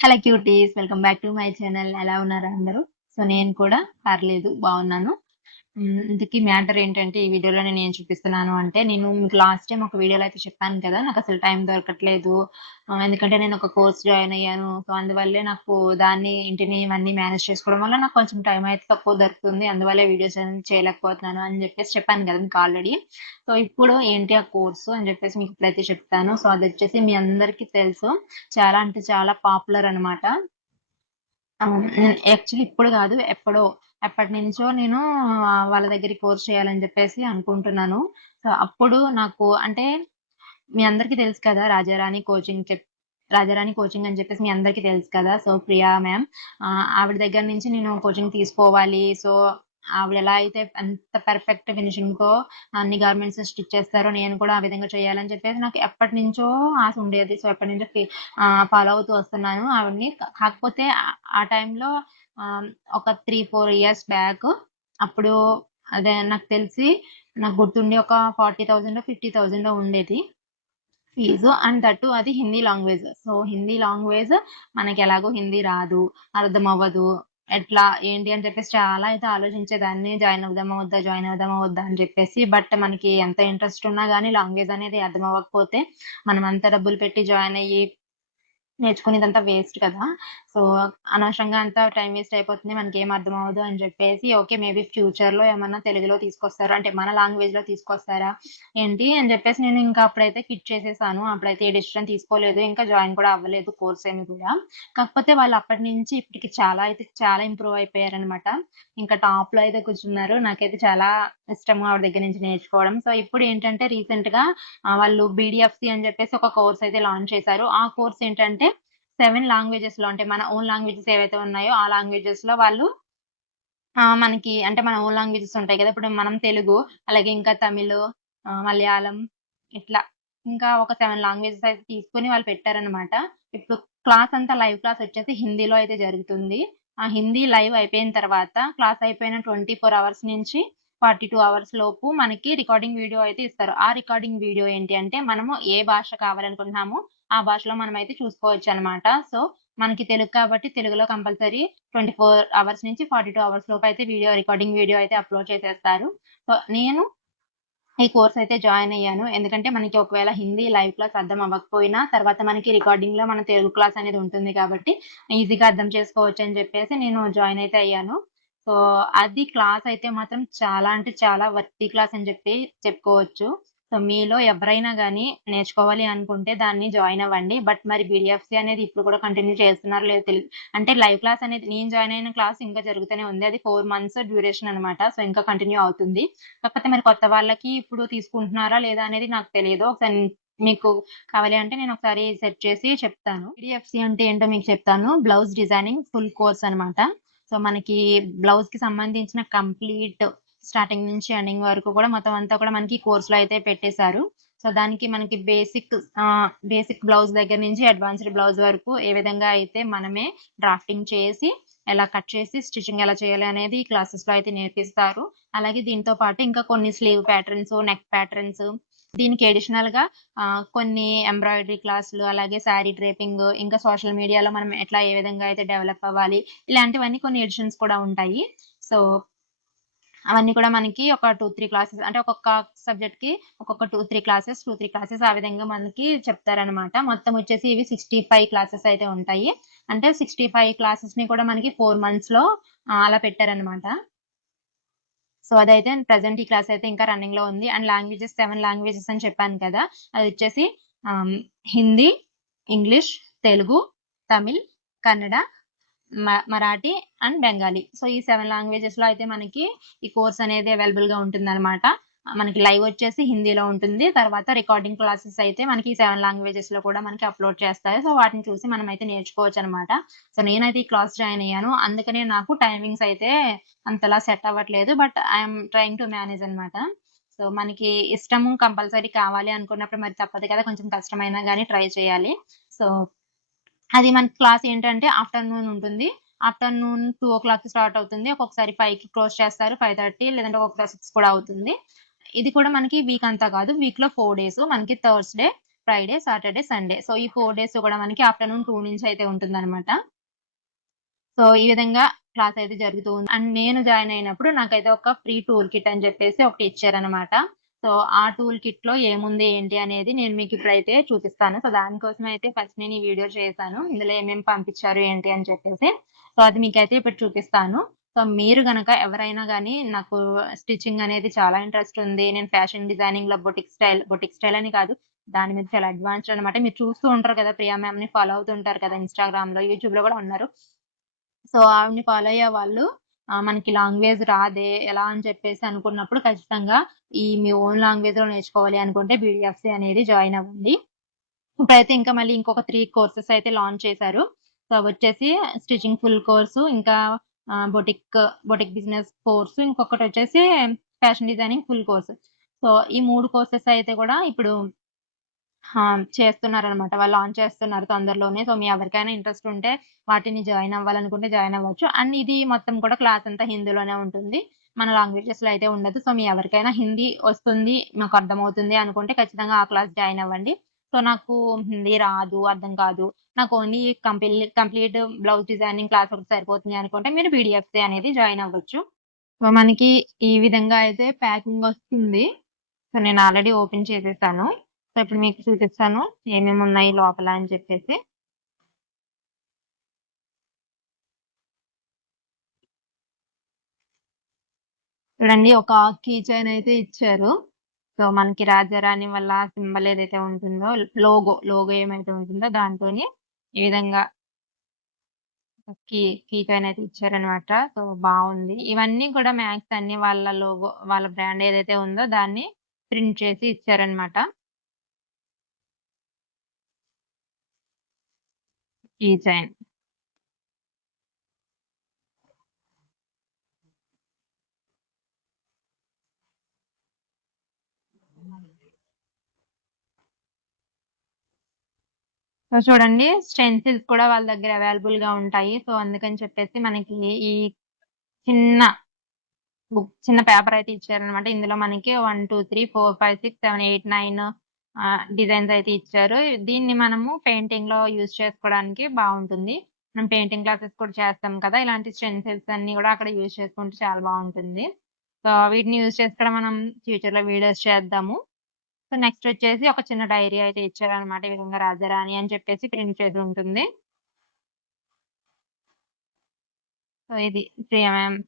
Hello cuties, welcome back to my channel. ఎలా ఉన్నారు అందరూ? సో నేను కూడా పర్లేదు, బాగున్నాను. ఇంతకీ మ్యాటర్ ఏంటంటే ఈ వీడియోలో నేను ఏం చూపిస్తున్నాను అంటే, నేను మీకు లాస్ట్ టైం ఒక వీడియోలో అయితే చెప్పాను కదా, నాకు అసలు టైం దొరకట్లేదు. ఎందుకంటే నేను ఒక కోర్స్ జాయిన్ అయ్యాను. సో అందువల్లే నాకు దాన్ని ఇంటిని ఇవన్నీ మేనేజ్ చేసుకోవడం వల్ల నాకు కొంచెం టైం అయితే తక్కువ దొరుకుతుంది. అందువల్లే వీడియోస్ అనేది చేయలేకపోతున్నాను అని చెప్పేసి చెప్పాను కదా మీకు ఆల్రెడీ. సో ఇప్పుడు ఏంటి ఆ కోర్సు అని చెప్పేసి మీకు ఇప్పుడైతే చెప్తాను. సో అది వచ్చేసి మీ అందరికీ తెలుసు, చాలా అంటే చాలా పాపులర్ అనమాట. యాక్చువల్లీ ఇప్పుడు కాదు, ఎప్పటినుంచో నేను వాళ్ళ దగ్గర కోర్స్ చేయాలని చెప్పేసి అనుకుంటున్నాను. సో అప్పుడు నాకు అంటే మీ అందరికీ తెలుసు కదా, రాజారాణి కోచింగ్ అని చెప్పేసి మీ అందరికీ తెలుసు కదా. సో ప్రియా మ్యామ్, ఆవిడ దగ్గర నుంచి నేను కోచింగ్ తీసుకోవాలి. సో ఆవిడ ఎలా అయితే అంత పర్ఫెక్ట్ ఫినిషింగ్ తో అన్ని గార్మెంట్స్ స్టిచ్ చేస్తారో నేను కూడా ఆ విధంగా చేయాలని చెప్పేసి నాకు ఎప్పటి నుంచో ఆశ ఉండేది. సో ఎప్పటి నుంచో ఫాలో అవుతూ వస్తున్నాను ఆవిడని. కాకపోతే ఆ టైంలో ఒక 3-4 ఇయర్స్ బ్యాక్, అప్పుడు అదే నాకు తెలిసి, నాకు గుర్తుండి ఒక 40,000 50,000 ఉండేది ఫీజు. అండ్ దట్టు అది Hindi language. So Hindi language మనకి ఎలాగో హిందీ రాదు, అర్థం అవ్వదు. ఎట్లా ఏంటి అని చెప్పేసి చాలా అయితే ఆలోచించేదాన్ని, జాయిన్ అవుదామా వద్దా అని చెప్పేసి. బట్ మనకి ఎంత ఇంట్రెస్ట్ ఉన్నా కానీ లాంగ్వేజ్ అనేది అర్థం అవ్వకపోతే మనం అంత డబ్బులు పెట్టి జాయిన్ అయ్యి నేర్చుకునేదంతా వేస్ట్ కదా. సో అనవసరంగా అంతా టైం వేస్ట్ అయిపోతుంది, మనకేం అర్థం అవ్వదు అని చెప్పేసి, ఓకే మేబీ ఫ్యూచర్‌లో ఏమన్నా తెలుగులో తీసుకొస్తారా, అంటే మన లాంగ్వేజ్‌లో తీసుకొస్తారా ఏంటి అని చెప్పేసి నేను ఇంకా అప్పుడైతే క్విట్ చేసేసాను. అప్పుడైతే ఏ డెసిషన్ తీసుకోలేదు. ఇంకా జాయిన్ కూడా అవ్వలేదు కోర్స్ ఏమి కూడా. కాకపోతే వాళ్ళు అప్పటి నుంచి ఇప్పటికి చాలా అయితే చాలా ఇంప్రూవ్ అయిపోయారనమాట. ఇంకా టాప్‌లో అయితే కూర్చున్నారు. నాకైతే చాలా ఇష్టము ఆవిడ దగ్గర నుంచి నేర్చుకోవడం. సో ఇప్పుడు ఏంటంటే రీసెంట్‌గా వాళ్ళు బీడీఎఫ్‌సి అని చెప్పేసి ఒక కోర్స్ అయితే లాంచ్ చేశారు. ఆ కోర్స్ ఏంటంటే 7 లాంగ్వేజెస్‌లో, అంటే మన ఓన్ లాంగ్వేజెస్ ఏవైతే ఉన్నాయో ఆ లాంగ్వేజెస్‌లో వాళ్ళు మనకి అంటే మన ఓన్ లాంగ్వేజెస్ ఉంటాయి కదా. ఇప్పుడు మనం తెలుగు, అలాగే ఇంకా తమిళ్, మలయాళం, ఇట్లా ఇంకా ఒక 7 లాంగ్వేజెస్ అయితే తీసుకొని వాళ్ళు పెట్టారనమాట. ఇప్పుడు క్లాస్ అంతా, లైవ్ క్లాస్ వచ్చేసి హిందీలో అయితే జరుగుతుంది. ఆ హిందీ లైవ్ అయిపోయిన తర్వాత, క్లాస్ అయిపోయిన 24 అవర్స్ నుంచి 42 అవర్స్ లోపు మనకి రికార్డింగ్ వీడియో అయితే ఇస్తారు. ఆ రికార్డింగ్ వీడియో ఏంటి అంటే, మనము ఏ భాష కావాలనుకుంటున్నామో ఆ భాషలో మనమైతే చూసుకోవచ్చనమాట. సో మనకి తెలుగు కాబట్టి తెలుగులో కంపల్సరీ 24 అవర్స్ నుంచి 42 అవర్స్ లోపు అయితే రికార్డింగ్ వీడియో అయితే అప్‌లోడ్ చేసేస్తారు. సో నేను ఈ కోర్స్ అయితే జాయిన్ అయ్యాను. ఎందుకంటే మనకి ఒకవేళ హిందీ లైవ్ క్లాస్ అర్థం అవ్వకపోయినా, తర్వాత మనకి రికార్డింగ్‌లో మన తెలుగు క్లాస్ అనేది ఉంటుంది కాబట్టి ఈజీగా అర్థం చేసుకోవచ్చని చెప్పేసి నేను జాయిన్ అయితే అయ్యాను. సో అది క్లాస్ అయితే మాత్రం చాలా అంటే చాలా వర్తీ క్లాస్ అని చెప్పి చెప్పుకోవచ్చు. సో మీలో ఎవరైనా గాని నేర్చుకోవాలి అనుకుంటే దాన్ని జాయిన్ అవ్వండి. బట్ మరి బీడీఎఫ్‌సీ అనేది ఇప్పుడు కూడా కంటిన్యూ చేస్తున్నారో లేదో తెలీదు. అంటే లైవ్ క్లాస్ అనేది, నేను జాయిన్ అయిన క్లాస్ ఇంకా జరుగుతూనే ఉంది. అది 4 మంత్స్ డ్యూరేషన్ అనమాట. సో ఇంకా కంటిన్యూ అవుతుంది. కాకపోతే మరి కొత్త వాళ్ళకి ఇప్పుడు తీసుకుంటున్నారా లేదా అనేది నాకు తెలియదు. ఒకసారి మీకు కావాలి అంటే నేను ఒకసారి సెర్చ్ చేసి చెప్తాను. పీడీఎఫ్‌సీ అంటే ఏంటో మీకు చెప్తాను. బ్లౌజ్ డిజైనింగ్ ఫుల్ కోర్స్ అనమాట. సో మనకి బ్లౌజ్‌కి సంబంధించిన కంప్లీట్ స్టార్టింగ్ నుంచి ఎండింగ్ వరకు కూడా మొత్తం అంతా కూడా మనకి కోర్స్‌లో అయితే పెట్టేశారు. సో దానికి మనకి బేసిక్ బ్లౌజ్ దగ్గర నుంచి అడ్వాన్స్‌డ్ బ్లౌజ్ వరకు ఏ విధంగా అయితే మనమే డ్రాఫ్టింగ్ చేసి, ఎలా కట్ చేసి, స్టిచ్చింగ్ ఎలా చేయాలి అనేది ఈ క్లాసెస్‌లో అయితే నేర్పిస్తారు. అలాగే దీంతో పాటు ఇంకా కొన్ని స్లీవ్ ప్యాటర్న్స్, నెక్ ప్యాటర్న్స్, దీనికి అడిషనల్‌గా కొన్ని ఎంబ్రాయిడరీ క్లాసులు, అలాగే శారీ డ్రేపింగ్, ఇంకా సోషల్ మీడియాలో మనం ఎట్లా ఏ విధంగా అయితే డెవలప్ అవ్వాలి, ఇలాంటివన్నీ కొన్ని ఎడిషన్స్ కూడా ఉంటాయి. సో అవన్నీ కూడా మనకి ఒక 2, 3 క్లాసెస్, అంటే ఒక్కొక్క సబ్జెక్ట్‌కి ఒక్కొక్క 2, 3 క్లాసెస్ ఆ విధంగా మనకి చెప్తారనమాట. మొత్తం వచ్చేసి ఇవి 65 క్లాసెస్ అయితే ఉంటాయి. అంటే 65 క్లాసెస్‌ని కూడా మనకి 4 మంత్స్‌లో అలా పెట్టారనమాట. సో అదైతే ప్రెజెంట్ ఈ క్లాస్ అయితే ఇంకా రన్నింగ్‌లో ఉంది. అండ్ లాంగ్వేజెస్ 7 లాంగ్వేజెస్ అని చెప్పాను కదా. అదొచ్చేసి ఆహ్, Hindi, English, Telugu, Tamil, Kannada, Marathi and Bengali. So ఈ 7 లాంగ్వేజెస్‌లో అయితే మనకి ఈ కోర్స్ అనేది అవైలబుల్‌గా ఉంటుందనమాట. మనకి లైవ్ వచ్చేసి హిందీలో ఉంటుంది. తర్వాత రికార్డింగ్ క్లాసెస్ అయితే మనకి ఈ 7 లాంగ్వేజెస్‌లో కూడా మనకి అప్‌లోడ్ చేస్తారు. సో వాటిని చూసి మనమైతే నేర్చుకోవచ్చనమాట. సో నేనైతే ఈ క్లాస్ జాయిన్ అయ్యాను. అందుకనే నాకు టైమింగ్స్ అయితే అంతలా సెట్ అవ్వట్లేదు. But I'm trying to manage అనమాట. సో మనకి ఇష్టము కంపల్సరీ కావాలి అనుకున్నప్పుడు మరి తప్పదు కదా, కొంచెం కష్టమైనా గాని ట్రై చేయాలి. సో అది మనకి క్లాస్ ఏంటంటే ఆఫ్టర్‌నూన్ ఉంటుంది. ఆఫ్టర్‌నూన్ 2:00కి స్టార్ట్ అవుతుంది. ఒక్కొక్కసారి 5కి క్లోజ్ చేస్తారు. 5:30 లేదంటే ఒక్కొక్కసారి 6 కూడా అవుతుంది. ఇది కూడా మనకి వీక్ అంతా కాదు. వీక్‌లో 4 డేస్. మనకి Thursday, Friday, Saturday, Sunday. So, ఈ 4 డేస్ కూడా మనకి ఆఫ్టర్‌నూన్ 2 నుంచి అయితే ఉంటుందనమాట. సో, ఈ విధంగా క్లాస్ అయితే జరుగుతూ ఉంది. అండ్ నేను జాయిన్ అయినప్పుడు నాకైతే ఒక ఫ్రీ టూల్ కిట్ అని చెప్పేసి ఒకటి ఇచ్చారనమాట. సో, ఆ టూల్ కిట్‌లో ఏముంది, ఏంటి అనేది నేను మీకు ఇప్పుడైతే చూపిస్తాను. సో, దానికోసమే అయితే ఫస్ట్ నేను ఈ వీడియో చేశాను. ఇందులో ఏమేమి పంపించారు, ఏంటి అని చెప్పేసి. సో, అది మీకైతే ఇప్పుడు చూపిస్తాను. సో, మీరు గనక ఎవరైనా గాని నాకు స్టిచింగ్ అనేది చాలా ఇంట్రెస్ట్ ఉంది. నేను ఫ్యాషన్ డిజైనింగ్‌లో బొటిక్ స్టైల్ అని కాదు. దాని మీద చాలా అడ్వాన్స్డ్ అనమాట. మీరు చూస్తూ ఉంటారు కదా! ప్రియా మ్యామ్‌ని ఫాలో అవుతూ ఉంటారు కదా! ఇన్‌స్టాగ్రామ్‌లో, యూట్యూబ్‌లో కూడా ఉన్నారు. సో, ఆవిడని ఫాలో అయ్యేవాళ్ళు మనకి లాంగ్వేజ్ రాదే ఎలా అని చెప్పేసి అనుకున్నప్పుడు ఖచ్చితంగా మీ ఓన్ లాంగ్వేజ్‌లో నేర్చుకోవాలి అనుకుంటే బీడీఎఫ్‌సీ అనేది జాయిన్ అవ్వండి. ఇప్పుడైతే ఇంకా మళ్ళీ ఇంకొక 3 కోర్సెస్ అయితే లాంచ్ చేశారు. సో, అవొచ్చేసి స్టిచింగ్ ఫుల్ కోర్సు, ఇంకా బొటిక్ బిజినెస్ కోర్సు, ఇంకొకటొచ్చేసి fashion designing full course. So, ఈ 3 కోర్సెస్ అయితే కూడా ఇప్పుడు ఆ! చేస్తున్నారనమాట. వాళ్ళు లాంచ్ చేస్తున్నారు తొందరలోనే. సో, మీ ఎవరికైనా ఇంట్రెస్ట్ ఉంటే వాటిని జాయిన్ అవ్వాలనుకుంటే జాయిన్ అవ్వచ్చు. అండ్ ఇది మొత్తం కూడా క్లాస్ అంతా హిందీలోనే ఉంటుంది. మన లాంగ్వేజెస్‌లో అయితే ఉండదు. సో, మీ ఎవరికైనా హిందీ వస్తుంది, మాకు అర్థమవుతుంది అనుకుంటే ఖచ్చితంగా ఆ క్లాస్ జాయిన్ అవ్వండి. సో, నాకు హిందీ రాదు, అర్థం కాదు. నాకు only complete blouse designing class ఒకటి సరిపోతుంది అనుకుంటే మీరు పీడీఎఫ్‌సీ అనేది జాయిన్ అవ్వచ్చు. సో, మనకి ఈ విధంగా అయితే ప్యాకింగ్ వస్తుంది. సో, నేను ఆల్రెడీ ఓపెన్ చేసేసాను. సో, ఇప్పుడు మీకు చూపిస్తాను ఏమేమున్నాయి లోపల అని చెప్పేసి. చూడండి, ఒక కీ చైన్ అయితే ఇచ్చారు. సో, మనకి రాజారాణి వాళ్ళ సింబల్ ఏదైతే ఉంటుందో, లోగో ఏమైతే ఉంటుందో దాంతోని ఈ విధంగా కీ కీ చైన్ అయితే ఇచ్చారనమాట. సో, బావుంది. ఇవన్నీ కూడా మ్యాక్స్ అన్ని వాళ్ళ వాళ్ళ బ్రాండ్ ఏదైతే ఉందో దాన్ని ప్రింట్ చేసి ఇచ్చారనమాట. Key chain. సో, చూడండి, స్టెన్సిల్స్ కూడా వాళ్ళ దగ్గర అవైలబుల్‌గా ఉంటాయి. సో, అందుకని చెప్పేసి మనకి ఈ చిన్న చిన్న పేపర్ అయితే ఇచ్చారనమాట. ఇందులో మనకి 1, 2, 3, 4, 5, 6, 7, 8, 9 డిజైన్స్ అయితే ఇచ్చారు. దీన్ని మనము పెయింటింగ్‌లో యూజ్ చేసుకోవడానికి బావుంటుంది. మనం పెయింటింగ్ క్లాసెస్ కూడా చేస్తాం కదా! ఇలాంటి స్టెన్సిల్స్ అన్నీ గూడా అక్కడ యూజ్ చేసుకుంటే చాలా బావుంటుంది. సో, వీటిని యూజ్ చేసి కూడా మనం ఫ్యూచర్‌లో వీడియోస్ చేద్దాము. సో, నెక్స్ట్ వచ్చేసి ఒక చిన్న డైరీ అయితే ఇచ్చారనమాట. ఈ విధంగా రాజారాణి అని చెప్పేసి ప్రింట్ చేసి ఉంటుంది. సో, ఇది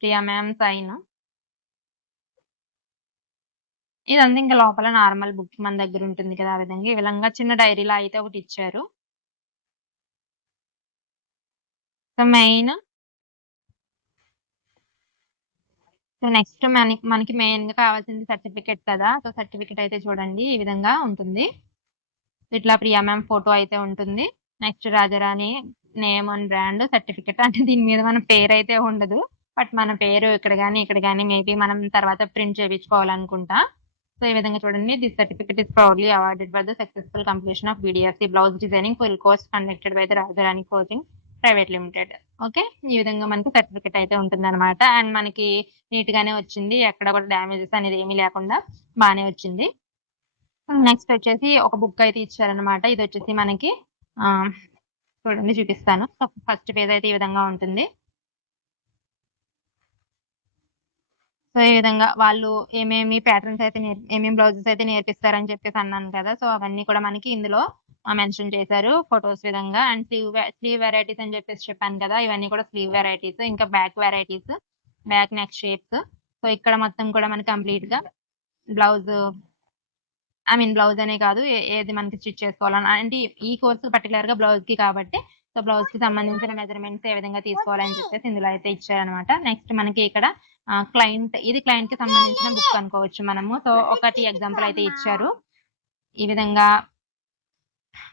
ప్రియా మ్యామ్ సైన్. ఇదంతా ఇంక లోపల నార్మల్ బుక్ మన దగ్గరుంటుంది కదా! ఆ విధంగా ఈ విధంగా చిన్న డైరీలా అయితే ఒకటిచ్చారు. సో, నెక్స్ట్ మనకి మెయిన్‌గా కావాల్సింది సర్టిఫికేట్ కదా! సో, సర్టిఫికేట్ అయితే చూడండి ఈ విధంగా ఉంటుంది. ఇట్లా ప్రియా మ్యామ్ ఫోటో అయితే ఉంటుంది. Next రాజారాణి name and brand certificate అంటే దీని మీద మన పేరైతే ఉండదు. బట్ మన పేరు ఇక్కడ గాని మేబీ మనం తర్వాత ప్రింట్ చేపించుకోవాలనుకుంటా. సో, ఈ విధంగా చూడండి. This certificate is proudly awarded for the successful completion of BDFC blouse designing full course conducted by the Rajarani coaching private limited. Okay. ఈ విధంగా మనకి సర్టిఫికేట్ అయితే ఉంటుందనమాట. అండ్ మనకి నీట్‌గానే వచ్చింది. ఎక్కడ కూడా డ్యామేజెస్ అనేది ఏమీ లేకుండా బానే వచ్చింది. నెక్స్ట్ వచ్చేసి ఒక బుక్ అయితే ఇచ్చారనమాట. ఇదొచ్చేసి మనకి ఆహ్, చూడండి చూపిస్తాను. సో, ఫస్ట్ పేజ్ అయితే ఈ విధంగా ఉంటుంది. సో, ఈ విధంగా వాళ్ళు ఏమేమి ప్యాటర్న్స్ అయితే ఏమేమి బ్లౌజెస్ అయితే నేర్పిస్తారని చెప్పేసి అన్నాను కదా! సో, అవన్నీ కూడా మనకి ఇందులో మెన్షన్ చేశారు. ఫోటోస్ విధంగా అండ్ స్లీవ్ వెరైటీస్ అని చెప్పేసి చెప్పాను కదా! ఇవన్నీ కూడా స్లీవ్ వెరైటీస్. ఇంకా back varieties, back neck shapes. So, ఇక్కడ మొత్తం కూడా మనకి కంప్లీట్‌గా బ్లౌజ్ బ్లౌజ్ అనే కాదు. ఏది మనకి స్టిచ్ చేసుకోవాలన్నా అంటే ఈ కోర్స్ పర్టిక్యులర్‌గా బ్లౌజ్‌కి కాబట్టి, సో, బ్లౌజ్‌కి సంబంధించిన మెజర్‌మెంట్స్ ఏ విధంగా తీసుకోవాలని చెప్పేసి ఇందులో అయితే ఇచ్చారనమాట. నెక్స్ట్ మనకి ఇక్కడ క్లయింట్‌కి సంబంధించిన బుక్ అనుకోవచ్చు మనము. సో, ఒకటి ఎగ్జాంపుల్ అయితే ఇచ్చారు. ఈ విధంగా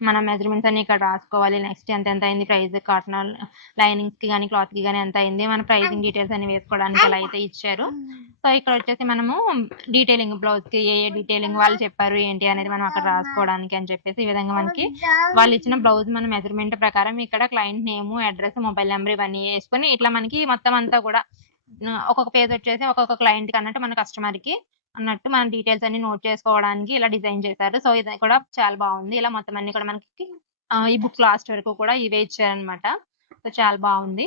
మనం మెజర్‌మెంట్స్ అన్నీ ఇక్కడ రాసుకోవాలి. నెక్స్ట్ ఎంత అయింది ప్రైస్, కాటన్ లైనింగ్స్‌కి గాని, క్లాత్‌కి గాని ఎంత అయింది. మన ప్రైజింగ్ డీటెయిల్స్ అన్ని వేసుకోవడానికి అలా అయితే ఇచ్చారు. సో, ఇక్కడ వచ్చేసి మనము డీటెయిలింగ్ బ్లౌజ్‌కి ఏ డీటెయిలింగ్ వాళ్ళు చెప్పారు ఏంటి అనేది మనం అక్కడ రాసుకోవడానికి అని చెప్పేసి ఈ విధంగా మనకి వాళ్ళు ఇచ్చిన బ్లౌజ్ మన మెజర్‌మెంట్ ప్రకారం ఇక్కడ క్లయింట్ నేము, అడ్రెస్, మొబైల్ నంబర్ ఇవన్నీ యేసుకొని ఇట్లా మనకి మొత్తం అంతా కూడా ఒక్కొక్క పేజ్ వచ్చేసి ఒక్కొక్క క్లయింట్‌కి అన్నట్టు మన కస్టమర్‌కి అన్నట్టు మన డీటెయిల్స్ అన్ని నోట్ చేసుకోవడానికి ఇలా డిజైన్ చేశారు. సో, ఇది కూడా చాలా బావుంది. ఇలా మొత్తం అన్ని కూడా మనకి ఈ బుక్ లాస్ట్ వరకు కూడా ఇవే ఇచ్చారనమాట. సో, చాలా బావుంది.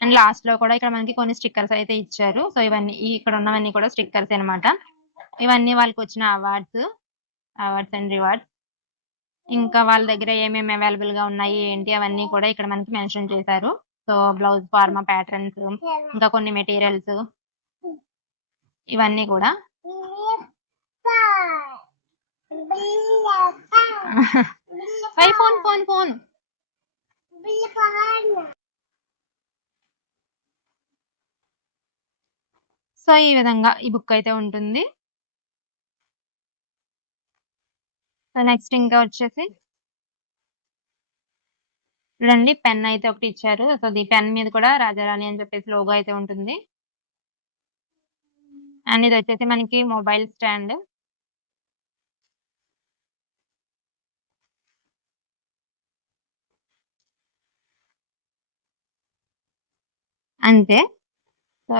అండ్ లాస్ట్‌లో కూడా ఇక్కడ మనకి కొన్ని స్టిక్కర్స్ అయితే ఇచ్చారు. సో, ఇవన్నీ ఇక్కడ ఉన్నవన్నీ కూడా స్టిక్కర్స్ అనమాట. ఇవన్నీ వాళ్ళకొచ్చిన అవార్డ్స్ అండ్ రివార్డ్స్. ఇంకా వాళ్ళ దగ్గర ఏమేమి అవైలబుల్‌గా ఉన్నాయి, ఏంటి అవన్నీ కూడా ఇక్కడ మనకి మెన్షన్ చేశారు. సో, బ్లౌజ్ ఫార్మా ప్యాటర్న్స్, ఇంకా కొన్ని మెటీరియల్స్ ఇవన్నీ కూడా. ఫోన్. సో, ఈ విధంగా ఈ బుక్ అయితే ఉంటుంది. సో, నెక్స్ట్ ఇంకా వచ్చేసి చూడండి పెన్ అయితే ఒకటి ఇచ్చారు. సో, ఈ పెన్ మీద కూడా రాజారాణి అని చెప్పేసి లోగో అయితే ఉంటుంది. అండ్ ఇదొచ్చేసి మనకి మొబైల్ స్టాండ్. అంతే. సో,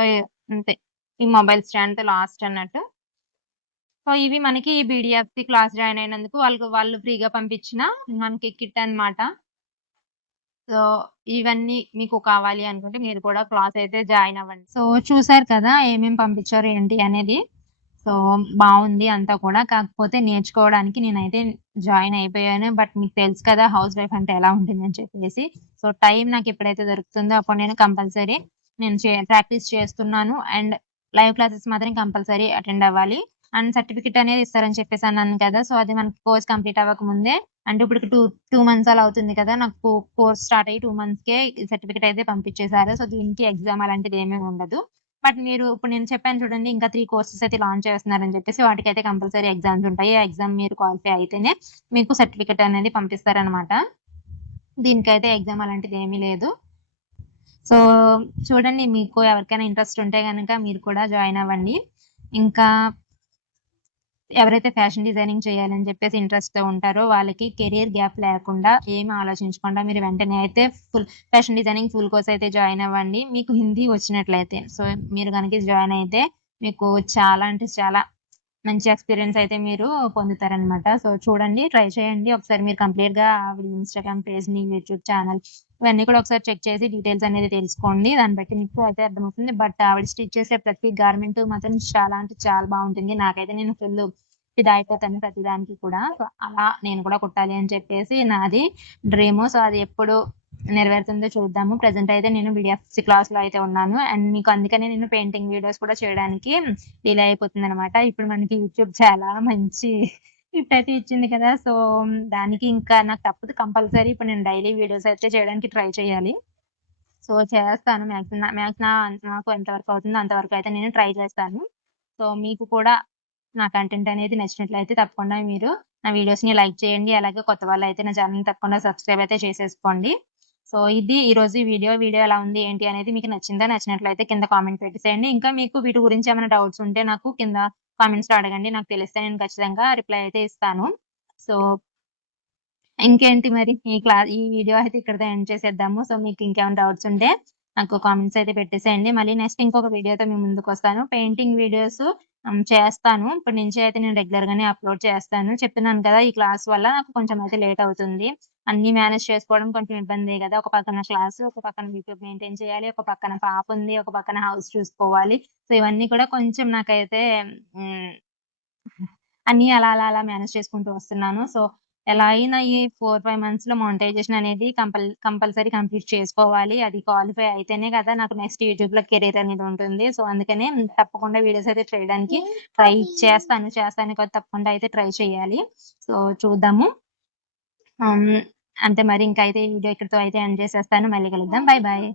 అంతే. ఈ మొబైల్ స్టాండ్‌తో లాస్ట్ అన్నట్టు. సో, ఇవి మనకి బీడీఎఫ్‌సి క్లాస్ జాయిన్ అయినందుకు వాళ్ళు ఫ్రీగా పంపించిన మనకి కిట్ అన్నమాట. సో, ఇవన్నీ మీకు కావాలి అనుకుంటే మీరు కూడా క్లాస్ అయితే జాయిన్ అవ్వండి. సో, చూసారు కదా ఏమేమి పంపించారు ఏంటి అనేది. సో, బావుంది అంతా కూడా. కాకపోతే నేర్చుకోవడానికి నేనైతే జాయిన్ అయిపోయాను. బట్ మీకు తెలుసు కదా హౌస్ వైఫ్ అంటే ఎలా ఉంటుందని చెప్పేసి. సో, టైం నాకెప్పుడైతే దొరుకుతుందో అప్పుడు నేను కంపల్సరీ నేను ప్రాక్టీస్ చేస్తున్నాను. అండ్ లైవ్ క్లాసెస్ మాత్రం కంపల్సరీ అటెండ్ అవ్వాలి. అండ్ సర్టిఫికేట్ అనేది ఇస్తారని చెప్పేసి అన్నాను కదా! సో, అది మనకి కోర్స్ కంప్లీట్ అవ్వకముందే అంటే ఇప్పటికి 2 మంత్స్ అలా అవుతుంది కదా! నాకు కోర్స్ స్టార్ట్ అయ్యి 2 మంత్స్‌కే సర్టిఫికేట్ అయితే పంపించేసారు. సో, దీనికి ఎగ్జామ్ అలాంటిది ఏమీ ఉండదు. బట్ మీరు ఇప్పుడు నేను చెప్పాను చూడండి ఇంకా 3 కోర్సెస్ అయితే లాంచ్ చేస్తున్నారని చెప్పేసి వాటికైతే కంపల్సరీ ఎగ్జామ్స్ ఉంటాయి. ఆ ఎగ్జామ్ మీరు క్వాలిఫై అయితేనే మీకు సర్టిఫికేట్ అనేది పంపిస్తారనమాట. దీనికైతే ఎగ్జామ్ అలాంటిది ఏమీ లేదు. సో, చూడండి మీకు ఎవరికైనా ఇంట్రెస్ట్ ఉంటే గనక మీరు కూడా జాయిన్ అవ్వండి. ఇంకా ఎవరైతే ఫ్యాషన్ డిజైనింగ్ చేయాలని చెప్పేసి ఇంట్రెస్ట్‌తో ఉంటారో వాళ్ళకి కెరియర్ గ్యాప్ లేకుండా ఏమి ఆలోచించకుండా మీరు వెంటనే అయితే ఫ్యాషన్ డిజైనింగ్ ఫుల్ కోర్స్ అయితే జాయిన్ అవ్వండి. మీకు హిందీ వచ్చినట్లయితే. సో, మీరు గనుక జాయిన్ అయితే మీకు చాలా అంటే చాలా మంచి ఎక్స్‌పీరియన్స్ అయితే మీరు పొందుతారనమాట. సో, చూడండి, ట్రై చేయండి. ఒకసారి మీరు కంప్లీట్‌గా ఆవిడ ఇన్‌స్టాగ్రామ్ పేజ్‌ని, యూట్యూబ్ ఛానల్ ఇవన్నీ కూడా ఒకసారి చెక్ చేసి డీటెయిల్స్ అనేది తెలుసుకోండి. దాన్ని బట్టి మీకు అయితే అర్థమవుతుంది. బట్ ఆవిడ స్టిచ్ చేసే ప్రతి గార్మెంట్ మాత్రం చాలా అంటే చాలా బావుంటుంది. నాకైతే నేను ఫిదా అయిపోతాను ప్రతి దానికి కూడా. సో, అలా నేను కూడా కుట్టాలి అని చెప్పేసి నాది డ్రీము. సో, అది ఎప్పుడు నెరవేరుతుందో చూద్దాము. ప్రెజెంట్ అయితే నేను బీడీఎఫ్‌సి క్లాస్‌లో అయితే ఉన్నాను. అండ్ మీకు అందుకనే నేను పెయింటింగ్ వీడియోస్ కూడా చేయడానికి డిలే అయిపోతుందనమాట. ఇప్పుడు మనకి యూట్యూబ్ చాలా మంచి హిట్ అయితే ఇచ్చింది కదా! సో, దానికి ఇంకా నాకు తప్పదు కంపల్సరీ ఇప్పుడు నేను డైలీ వీడియోస్ అయితే చేయడానికి ట్రై చేయాలి. సో, చేస్తాను నాకు ఎంతవరకు అవుతుందో అంతవరకు అయితే నేను ట్రై చేస్తాను. సో, మీకు కూడా నా కంటెంట్ అనేది నచ్చినట్లయితే తప్పకుండా మీరు నా వీడియోస్‌ని లైక్ చేయండి. అలాగే కొత్త వాళ్ళైతే నా ఛానెల్‌ని తప్పకుండా సబ్స్క్రైబ్ అయితే చేసేసుకోండి. సో, ఇది ఈరోజు వీడియో. వీడియో ఎలా ఉంది ఏంటి అనేది మీకు నచ్చిందా? నచ్చినట్లయితే కింద కామెంట్ పెట్టేసేయండి. ఇంకా మీకు వీటి గురించి ఏమైనా డౌట్స్ ఉంటే నాకు కింద కామెంట్స్‌లో అడగండి. నాకు తెలిస్తే నేను ఖచ్చితంగా రిప్లై అయితే ఇస్తాను. సో, ఇంకేంటి మరి ఈ వీడియో అయితే ఇక్కడితో ఎండ్ చేసేద్దాము. సో, మీకు ఇంకేమైనా డౌట్స్ ఉంటే నాకు కామెంట్స్ అయితే పెట్టేసేయండి. మళ్ళీ నెక్స్ట్ ఇంకొక వీడియోతో మీ ముందుకొస్తాను. పెయింటింగ్ వీడియోస్ చేస్తాను. ఇప్పటి నుంచి అయితే నేను రెగ్యులర్‌గానే అప్‌లోడ్ చేస్తాను. చెప్తున్నాను కదా! ఈ క్లాస్ వల్ల నాకు కొంచెం అయితే లేట్ అవుతుంది. అన్నీ మేనేజ్ చేసుకోవడం కొంచెం ఇబ్బందే గదా! ఒక పక్కన క్లాసు, ఒక పక్కన యూట్యూబ్ మెయింటైన్ చేయాలి. ఒక పక్కన పాపుంది. ఒక పక్కన హౌస్ చూసుకోవాలి. సో, ఇవన్నీ కూడా కొంచెం నాకైతే హ్మ్. అన్నీ అలా మేనేజ్ చేసుకుంటూ వస్తున్నాను. సో, ఎలా అయినా ఈ 4, 5 మంత్స్‌లో మానిటైజేషన్ అనేది కంపల్సరీ కంప్లీట్ చేసుకోవాలి. అది క్వాలిఫై అయితేనే కదా నాకు నెక్స్ట్ యూట్యూబ్‌లో కెరీర్ అనేది ఉంటుంది. సో, అందుకనే తప్పకుండా వీడియోస్ అయితే చేయడానికి ట్రై చేస్తాను కాదు తప్పకుండా అయితే ట్రై చేయాలి. సో, చూద్దాము. అంతే మరి ఇంకైతే ఈ వీడియో ఇక్కడితో అయితే ఎండ్ చేసేస్తాను. మళ్ళీ కలుద్దాం. Bye bye.